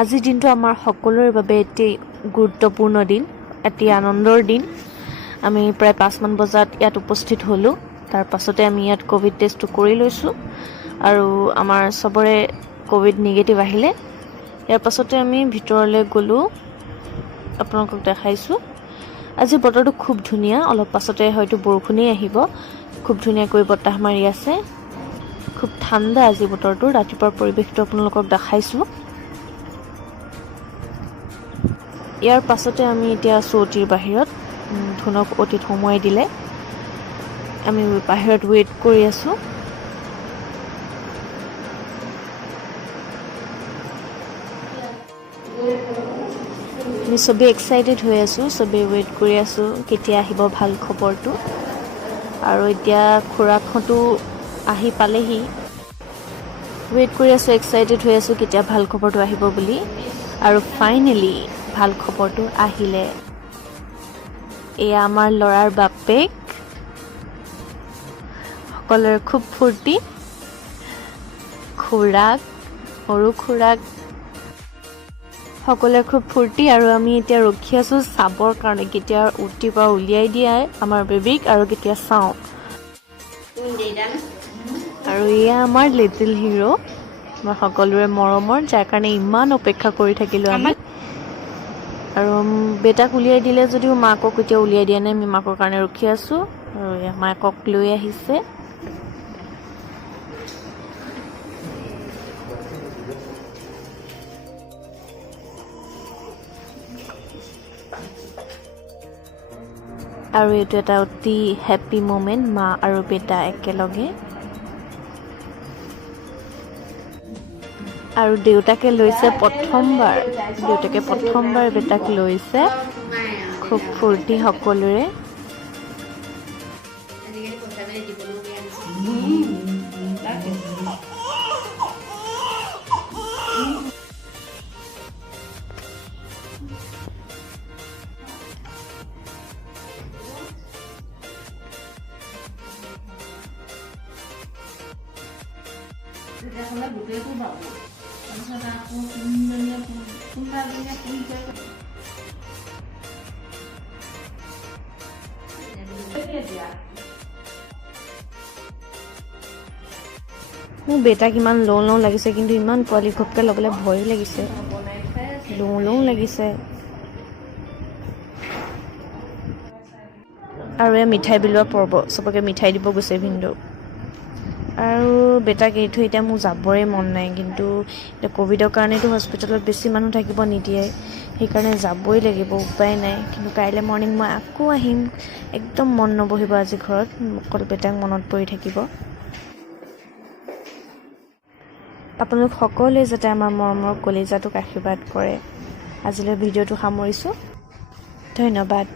আজিৰ দিনটো আমাৰ সকলোৰে বাবে এটি গুৰুত্বপূৰ্ণ দিন, এটি আনন্দৰ দিন। আমি প্ৰায় 5মান বজাত ইয়াত উপস্থিত হ'লোঁ। তাৰ পাছতে আমি ইয়াত কোভিড টেষ্টটো কৰি লৈছোঁ আৰু আমাৰ চবৰে কোভিড নিগেটিভ আহিলে। ইয়াৰ পাছতে আমি ভিতৰলৈ গ'লোঁ, আপোনালোকক দেখাইছোঁ। আজি বতৰটো খুব ধুনীয়া, অলপ পাছতে হয়তো বৰষুণেই আহিব। খুব ধুনীয়াকৈ বতাহ মাৰি আছে, খুব ঠাণ্ডা আজি বতৰটো। ৰাতিপুৱাৰ পৰিৱেশটো আপোনালোকক দেখাইছোঁ। ইয়াৰ পাছতে আমি এতিয়া চৌতিৰ বাহিৰত ধুনক অতীত সময় দিলে আমি বাহিৰত ৱেইট কৰি আছোঁ। আমি চবেই এক্সাইটেড হৈ আছোঁ, চবেই ৱেইট কৰি আছোঁ কেতিয়া আহিব ভাল খবৰটো। আৰু এতিয়া খুৰাকহঁতো আহি পালেহি। ৱেইট কৰি আছোঁ, এক্সাইটেড হৈ আছোঁ কেতিয়া ভাল খবৰটো আহিব বুলি। আৰু ফাইনেলি ভাল খবৰটো আহিলে। এয়া আমাৰ ল'ৰাৰ বাপেক। সকলোৰে খুব ফূৰ্তি। খুৰাক, সৰু খুৰাক, সকলোৰে খুব ফূৰ্তি। আৰু আমি এতিয়া ৰখি আছোঁ চাবৰ কাৰণে কেতিয়া উটিৰ পৰা উলিয়াই দিয়ে আমাৰ বেবীক আৰু কেতিয়া চাওঁ। আৰু এয়া আমাৰ লিটিল হিৰো, আমাৰ সকলোৰে মৰমৰ, যাৰ কাৰণে ইমান অপেক্ষা কৰি থাকিলোঁ আমি। আৰু বেটাক উলিয়াই দিলে যদিও মাকক এতিয়া উলিয়াই দিয়া নাই, আমি মাকৰ কাৰণে ৰখি আছোঁ। আৰু এয়া মাকক লৈ আহিছে। আৰু এইটো এটা অতি হেপ্পী মোমেণ্ট, মা আৰু বেটা একেলগে। আৰু দেউতাকে লৈছে প্ৰথমবাৰ, বেটাক লৈছে। খুব ফূৰ্তি সকলোৰে। মোৰ বেটাক ইমান লওঁ লাগিছে, কিন্তু ইমান পোৱালি ঘপকৈ ল'বলৈ ভয়ো লাগিছে, লওঁ লাগিছে। আৰু এই মিঠাই বিলোৱা পৰ্ব, চবকে মিঠাই দিব গৈছে ভিনদেউ। আৰু বেটাক এৰি থৈ এতিয়া মোৰ যাবৰে মন নাই, কিন্তু এতিয়া ক'ভিডৰ কাৰণেতো হস্পিটেলত বেছি মানুহ থাকিব নিদিয়ে, সেইকাৰণে যাবই লাগিব, উপায় নাই। কিন্তু কাইলৈ মৰ্ণিং মই আকৌ আহিম, একদম মন নবহিব আজি ঘৰত, অকল বেটাক মনত পৰি থাকিব। আপোনালোক সকলোৱে যাতে আমাৰ মৰমৰ কলিজাটোক আশীৰ্বাদ কৰে। আজিলৈ ভিডিঅ'টো সামৰিছোঁ, ধন্যবাদ।